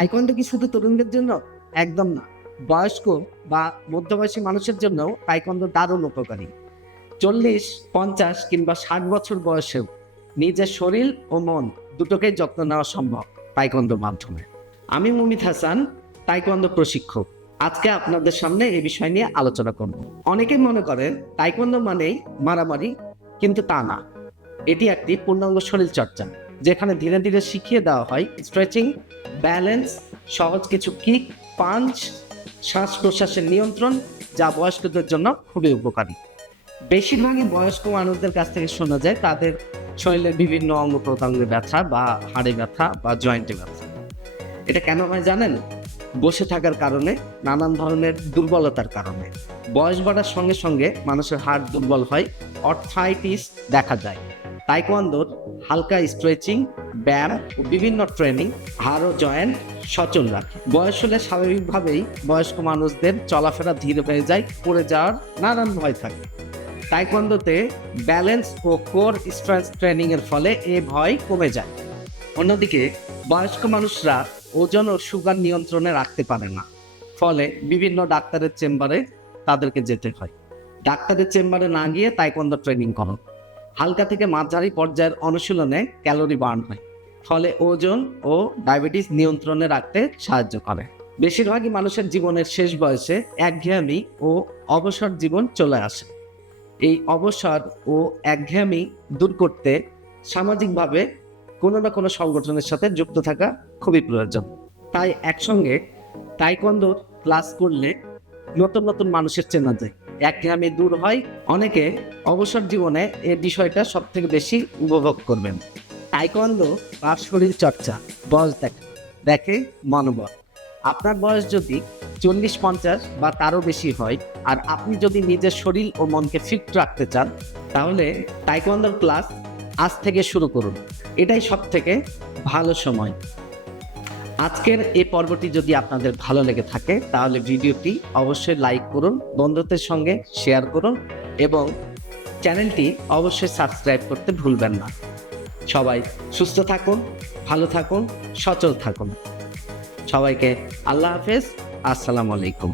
Taekwondo কি শুধু তরুণদের জন্য? একদম না। বয়স্ক বা মধ্যবয়সী মানুষের জন্য তাইকোয়ান্ডো দারুণ উপকারী। চল্লিশ, পঞ্চাশ কিংবা ষাট বছর বয়সেও নিজের শরীর ও মন দুটোকেই যত্ন নেওয়া সম্ভব তাইকোয়ান্ডোর মাধ্যমে। আমি মুমিত হাসান তাইকোয়ান্ডো প্রশিক্ষক। আজকে আপনাদের সামনে এই বিষয় নিয়ে আলোচনা করব। অনেকেই মনে করেন তাইকোয়ান্ডো মানেই মারামারি, কিন্তু তা না। এটি একটি পূর্ণাঙ্গ শরীর চর্চা যেখানে ধীরে ধীরে শিখিয়ে দেওয়া হয় স্ট্রেচিং ব্যালেন্স সহজ কিছু কিক পাঞ্চ শ্বাস প্রশ্বাসের নিয়ন্ত্রণ, যা বয়স্কদের জন্য খুবই উপকারী। বেশিরভাগই বয়স্ক মানুষদের কাছ থেকে শোনা যায় তাদের শরীরের বিভিন্ন অঙ্গ প্রত্যঙ্গে ব্যথা বা হাড়ে ব্যথা বা জয়েন্টে ব্যথা। এটা কেন হয় জানেন? বসে থাকার কারণে, নানান ধরনের দুর্বলতার কারণে। বয়স বাড়ার সঙ্গে সঙ্গে মানুষের হাড় দুর্বল হয়, অর্থাইটিস দেখা যায়। তাইকোয়ান্দোর হালকা স্ট্রেচিং, ব্যায়াম ও বিভিন্ন ট্রেনিং হাড় জয়েন্ট, সচল রাখে বয়স হলে স্বাভাবিকভাবেই বয়স্ক মানুষদের চলাফেরা ধীর হয়ে যায়, পড়ে যাওয়ার নানান ভয় থাকে। তাইকোয়ান্দোতে ব্যালেন্স ও কোর স্ট্রেংথ ট্রেনিং এর ফলে এ ভয় কমে যায়। অন্যদিকে, বয়স্ক মানুষরা ওজন ও সুগার নিয়ন্ত্রণে রাখতে পারে না। ফলে বিভিন্ন ডাক্তারের চেম্বারে তাদেরকে যেতে হয়। ডাক্তারের চেম্বারে না গিয়ে তাইকোয়ান্দো ট্রেনিং করো হালকা থেকে মাঝারি পর্যায়ের অনুশীলনে ক্যালোরি বার্ন হয়, ফলে ওজন ও ডায়াবেটিস নিয়ন্ত্রণে রাখতে সাহায্য করে। বেশিরভাগই মানুষের জীবনের শেষ বয়সে একঘেয়ামি ও অবসর জীবন চলে আসে। এই অবসর ও একঘেয়ামি দূর করতে সামাজিকভাবে কোনো না কোনো সংগঠনের সাথে যুক্ত থাকা খুবই প্রয়োজন। তাই একসঙ্গে তাইকোয়ান্দোর ক্লাস করলে নতুন নতুন মানুষের চেনা যায়। একঘেয়ামি দূর হয়, অনেকে অবসর জীবনে এই বিষয়টা সব থেকে বেশি উপভোগ করবেন। তাইকোয়ান্দো বা শরীর চর্চা, বয়স দেখে দেখে মনোবল। আপনার বয়স যদি চল্লিশ, পঞ্চাশ বা তারও বেশি হয়, আর আপনি যদি নিজের শরীর ও মনকে ফিট রাখতে চান, তাহলে তাইকোয়ান্দোর ক্লাস আজ থেকে শুরু করুন। এটাই সব থেকে ভালো সময়। আজকের এই পর্বটি যদি আপনাদের ভালো লেগে থাকে, তাহলে ভিডিওটি অবশ্যই লাইক করুন, বন্ধুদের সঙ্গে শেয়ার করুন এবং চ্যানেলটি অবশ্যই সাবস্ক্রাইব করতে ভুলবেন না। সবাই সুস্থ থাকুন, ভালো থাকুন, সচল থাকুন। সবাইকে আল্লাহ হাফেজ, আসসালামু আলাইকুম।